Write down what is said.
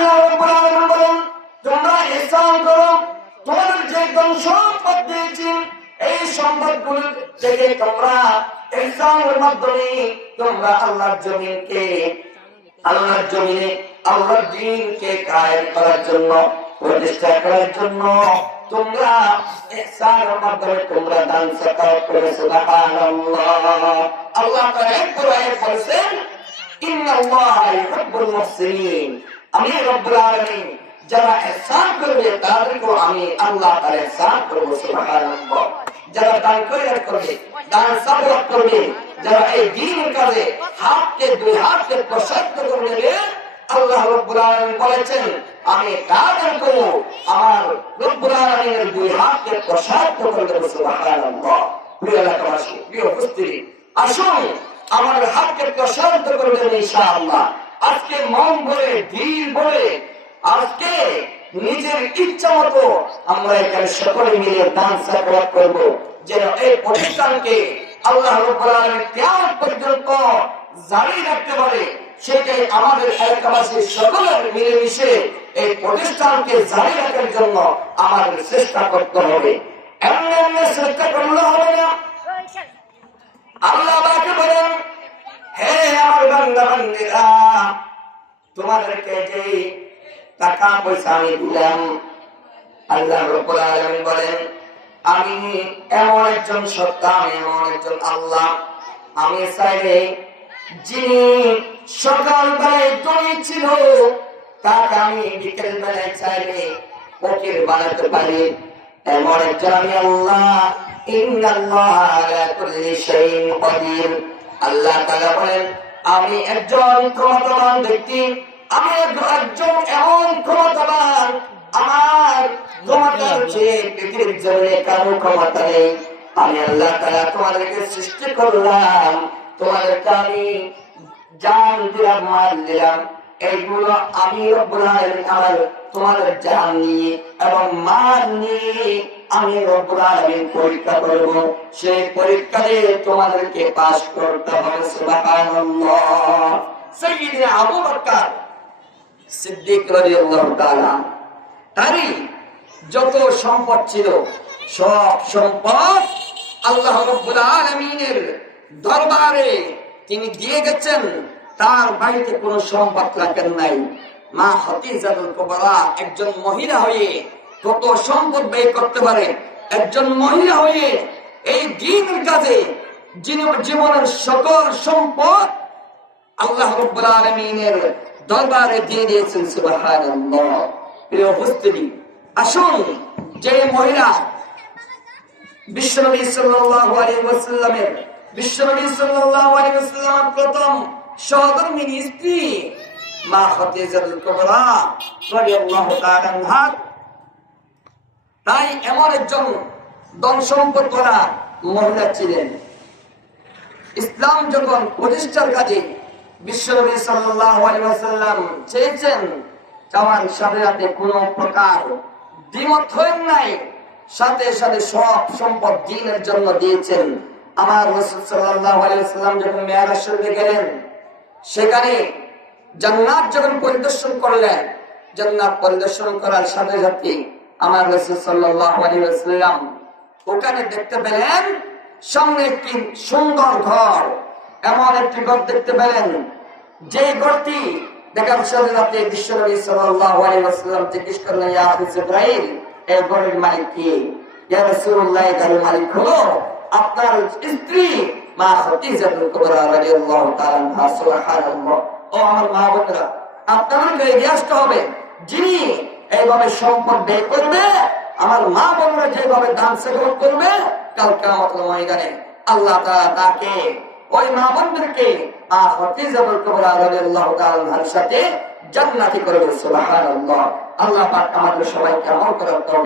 আল্লাহ রাব্বুল আলামিন বলেন তোমরা ইহসান করো, তোমাদের যে ধন সম্পদ দিয়েছি এই সম্পদগুলো থেকে তোমরা ইহসানের মাধ্যমে তোমরা আল্লাহর জমিনে আল্লাহর দ্বীনকে কায়েম করার জন্য, প্রতিষ্ঠা করার জন্য তোমরা ইহসানের মাধ্যমে তোমরা দান সাকাত করে। সুবহানাল্লাহ। আল্লাহ তাআলা কোরআনে বলেছেন ইন্নাল্লাহা ইউহিব্বুল মুহসিনিন, আমি রব্বুল আলামিন যারা ইহসান করবে তাদেরকে আমি আল্লাহ তাআলা ইহসান করব। সুবহানাল্লাহ। যারা দান করবে, দান সাবরাত করবে, যারা এই দ্বীনের কাজে দুই হাতকে প্রসারিত করে নেবে, আল্লাহ রাব্বুল আলামিন বলেছেন আমি কাদের করব, আমার রব্বুল আলামিনের দুই হাতকে প্রসারিত করে দেব। সুবহানাল্লাহ। প্রিয় এলাকাবাসী, প্রিয় উপস্থিতি, আসুন আমাদের হাতকে প্রসারিত করে দেবেন ইনশাআল্লাহ। আজকে মন ভরে, দিল ভরে, আজকে নিজের ইচ্ছা মতো আমরা এখানে সকলে মিলে দান সাকাত করব, যেন এই প্রতিষ্ঠানকে আল্লাহ রাব্বুল আলামিন কিয়ামত পর্যন্ত জারি রাখতে পারে। সেটাই আমাদের এলাকাবাসীর সকলের মিলেমিশে এই প্রতিষ্ঠানকে জারি রাখার জন্য আমাদের চেষ্টা করতে হবে। এমনি চেষ্টা করলে হবে না। আল্লাহ আমাকে বলেন হে আমার বান্দা বান্দীরা, তোমাদেরকে যে টাকা পয়সা আমি দিলাম, আল্লাহ রাব্বুল আলামিন বলেন আমি এমন একজন সত্তা, আমি এমন একজন আল্লাহ, আমি চাইলে যিনি সকালবেলায় ধনী ছিল তাকে আমি বিকেল বেলায় চাইলে ফকির বানাতে পারি। এমন একজন আমি আল্লাহ। ইন্নাল্লাহা আলা কুল্লি শাইইন কাদির। আল্লাহ তাআলা বলেন আমি একজন ক্ষমতাবান ব্যক্তি, আমি একজন এমন ক্ষমতাবান, আমার ক্ষমতার চেয়ে পৃথিবীর জমিনে কারো ক্ষমতা নেই। আমি আল্লাহ তাআলা তোমাদেরকে সৃষ্টি করলাম, তোমাদেরকে আমি জান দিলাম, মাল দিলাম, এইগুলো আমি রব্বুল আলামিন আমার তোমাদের জান নিয়ে এবং মাল নিয়ে আমি রব্বুল আলামিন পরীক্ষা করব। সেই পরীক্ষাতে তোমাদেরকে পাস করতে হবে। সুবহানাল্লাহ। সাইয়্যিদনা আবু বকর সিদ্দিক রাদিয়াল্লাহু তাআলা তারই যত সম্পদ ছিল সব সম্পদ আল্লাহ রাব্বুল আলামিনের দরবারে তিনি দিয়ে গেছেন। তার বাড়িতে কোনো সম্পদ রাখেন নাই। মা খাদিজাতুল কুবরা একজন মহিলা হয়ে কত সম্পদ ব্যয় করতে পারে, একজন মহিলা হয়ে এই দ্বীনের কাজে জীবনের সকল সম্পদ আল্লাহ রাব্বুল আলামিনের দরবারে দিয়ে দিয়েছেন। সুবহানাল্লাহ। প্রিয় উপস্থিতি, আসুন যে মহিলা বিশ্বনবী সাল্লাল্লাহু আলাইহি ওয়াসাল্লামের প্রথম সহধর্মিণী স্ত্রী মা খাদিজাতুল কুবরা রাদিয়াল্লাহু তাআলা আনহা, তাই এমন একজন ধন সম্পদ করা মহিলা ছিলেন। ইসলাম যখন প্রতিষ্ঠার কাজে বিশ্বনবী সাল্লাল্লাহু আলাইহি ওয়াসাল্লাম চেয়েছেন, চাওয়ার সাথে সাথে কোনো প্রকার দ্বিমত হয় নাই, সাথে সাথে সব সম্পদ দ্বীনের জন্য দিয়েছেন। আমার রাসূল সাল্লাল্লাহু আলাইহি ওয়াসাল্লাম যখন মিরাজ শরীফে গেলেন, সেখানে জান্নাত যখন পরিদর্শন করলেন, জান্নাত পরিদর্শন করার সাথে সাথে আমার রাসূল সাল্লাল্লাহু আলাইহি ওয়াসাল্লাম ওখানে দেখতে পেলেন সামনে একটি সুন্দর ঘর। এমন একটি ঘর দেখতে পেলেন যে ঘরটি দেখার সাথে সাথে বিশ্বনবী সাল্লাল্লাহু আলাইহি ওয়াসাল্লাম জিজ্ঞেস করলেন, ইয়া জিবরাইল, এই ঘরের মালিক কে? ইয়া রাসূলুল্লাহ, এর মালিক হলো আপনার স্ত্রী মা খাদিজাতুল কুবরা রাদিয়াল্লাহু তাআলা আনহা। সুবহানাল্লাহ। ও আমার মা বোনেরা, আপনাদেরকে এগিয়ে আসতে হবে। যিনি এইভাবে সম্পদ ব্যয় করবে, আমার মা বোনেরা যেভাবে দান সাকাত করবে, কাল কিয়ামতের ময়দানে আল্লাহ তাআলা তাকে, ওই মা বোনদেরকে মা খাদিজাতুল কুবরা রাদিয়াল্লাহু তাআলা আনহার সাথে জান্নাতি করবে। সুবহানাল্লাহ। আল্লাহ পাক আমাদের সবাইকে আমল করার তৌফিক